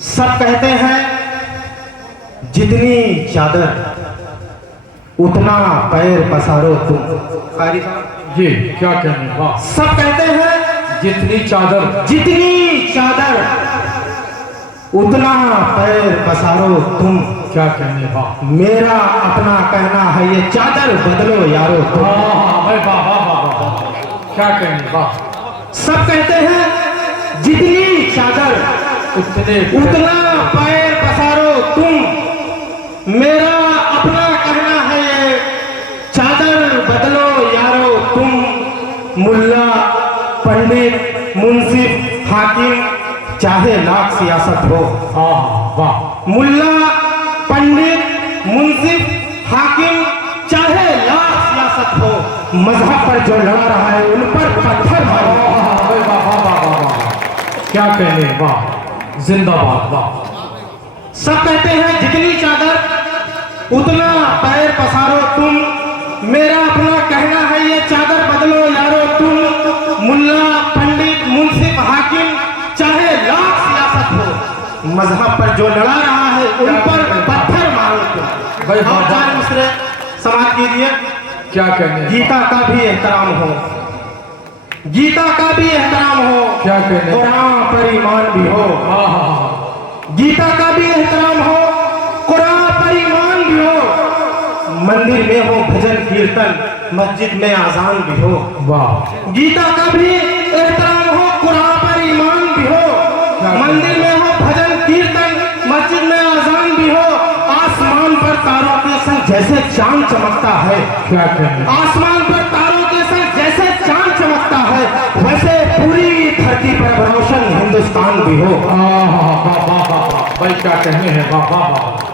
सब कहते हैं जितनी चादर उतना पैर पसारो तुम। कारी साहब ये क्या कहने, वाह। सब कहते हैं जितनी चादर उतना पैर पसारो तुम। क्या कहने, वाह। मेरा अपना कहना है ये चादर बदलो यारो तुम। वाह वाह वाह वाह वाह, क्या कहने, वाह। सब कहते हैं जितनी चादर उतना पैर पसारो तुम। मेरा अपना कहना है ये चादर बदलो यारो तुम। मुल्ला पंडित मुंसिफ हाकिम चाहे लाख सियासत हो। वाह। मुल्ला पंडित मुंसिफ हाकिम चाहे लाख सियासत हो, मजहब पर जो लड़ा रहा है उन पर पत्थर मारो। क्या कहने, वाह। जिंदाबाद, वाह। सब कहते हैं जितनी चादर उतना पैर पसारो तुम। मेरा अपना कहना है ये चादर बदलो यारो तुम। मुल्ला पंडित मुंसिफ हाकिम चाहे लाख सियासत हो, मजहब पर जो लड़ा रहा है उन पर पत्थर मारो तुम। भाई और चार मिसरे समाज कीजिए। क्या कहने, गीता का भी एहतराम हो, गीता का भी एहतराम हो। क्या कहने, कुरान पर ईमान भी हो। गीता का भी एहतराम हो, कुरान पर ईमान भी हो। मंदिर में हो भजन कीर्तन, मस्जिद में आजान भी हो। वाह। गीता का भी एहतराम हो, कुरान पर ईमान भी हो। मंदिर में हो भजन कीर्तन, मस्जिद में आजान भी हो। आसमान पर तारों के संग जैसे चांद चमकता है। क्या कहने, आसमान पर तारों के संग जैसे चांद चमकता है, वैसे पूरी धरती पर रोशन हिंदुस्तान भी हो। वाह वाह वाह वाह, भाई क्या कहने हैं, वाह वाह वाह।